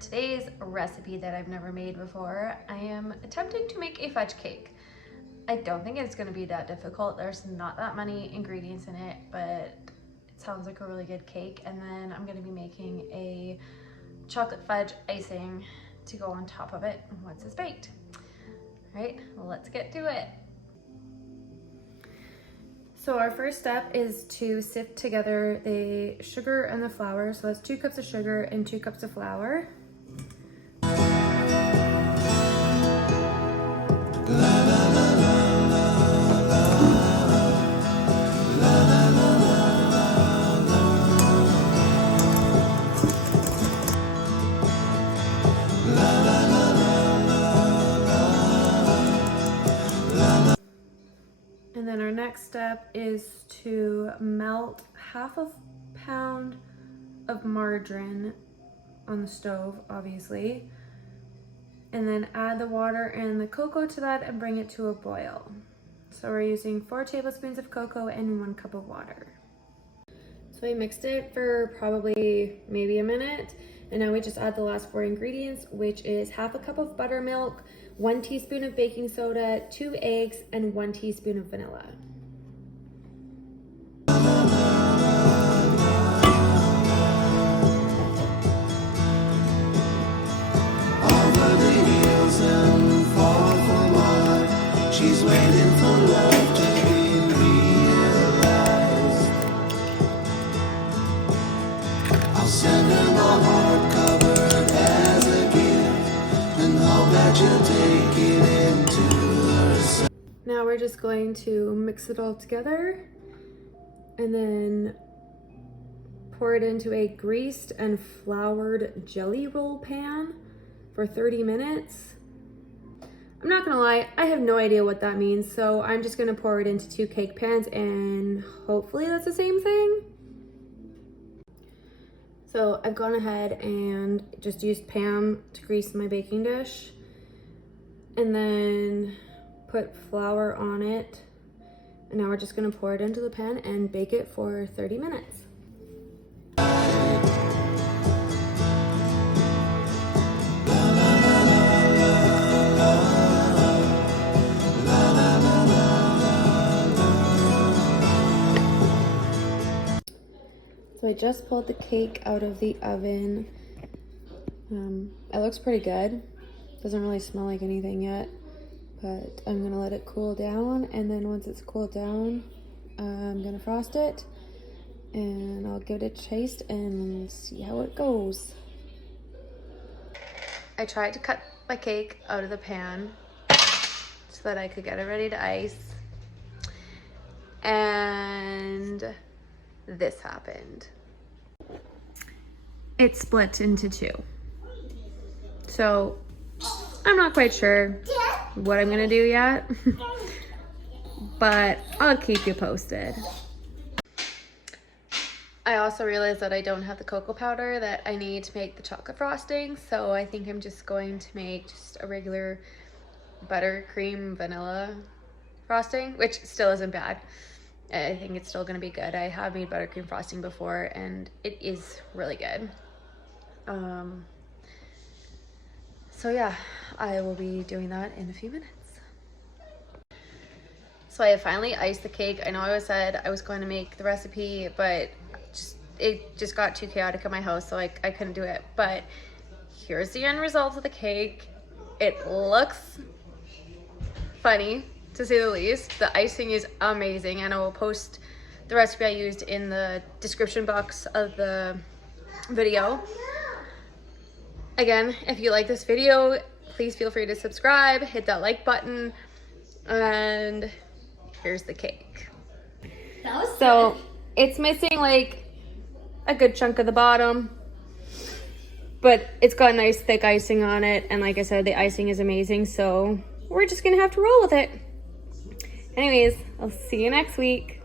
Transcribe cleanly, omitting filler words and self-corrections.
today's recipe that I've never made before, I am attempting to make a fudge cake. I don't think it's going to be that difficult. There's not that many ingredients in it, but it sounds like a really good cake. And then I'm going to be making a chocolate fudge icing to go on top of it once it's baked. All right, let's get to it. So our first step is to sift together the sugar and the flour. So that's 2 cups of sugar and 2 cups of flour. And then our next step is to melt 1/2 pound of margarine on the stove, obviously. And then add the water and the cocoa to that and bring it to a boil. So we're using 4 tablespoons of cocoa and 1 cup of water. So we mixed it for probably maybe a minute. And now we just add the last 4 ingredients, which is 1/2 cup of buttermilk, 1 teaspoon of baking soda, 2 eggs, and 1 teaspoon of vanilla. Over the hills and far from her, she's waiting for love to be realized. I'll send her my heart covered as a gift and hope that you'll take it into her. Now we're just going to mix it all together and then pour it into a greased and floured jelly roll pan for 30 minutes. I'm not gonna lie, I have no idea what that means, so I'm just gonna pour it into 2 cake pans and hopefully that's the same thing. So I've gone ahead and just used Pam to grease my baking dish and then put flour on it. And now we're just gonna pour it into the pan and bake it for 30 minutes. So I just pulled the cake out of the oven. It looks pretty good. Doesn't really smell like anything yet, but I'm gonna let it cool down, and then once it's cooled down, I'm gonna frost it and I'll give it a taste and see how it goes. I tried to cut my cake out of the pan so that I could get it ready to ice, and this happened. It split into 2. So I'm not quite sure what I'm gonna do yet, but I'll keep you posted. I also realized that I don't have the cocoa powder that I need to make the chocolate frosting, so I think I'm just going to make just a regular buttercream vanilla frosting, which still isn't bad. I think it's still gonna be good. I have made buttercream frosting before and it is really good. So yeah, I will be doing that in a few minutes. So I have finally iced the cake. I know I said I was going to make the recipe, but it just got too chaotic at my house, so I couldn't do it. But here's the end result of the cake. It looks funny, to say the least. The icing is amazing, and I will post the recipe I used in the description box of the video. Again, if you like this video, please feel free to subscribe, hit that like button, and here's the cake. So it's missing like a good chunk of the bottom, but it's got nice thick icing on it, and like I said, the icing is amazing, so we're just gonna have to roll with it. Anyways, I'll see you next week.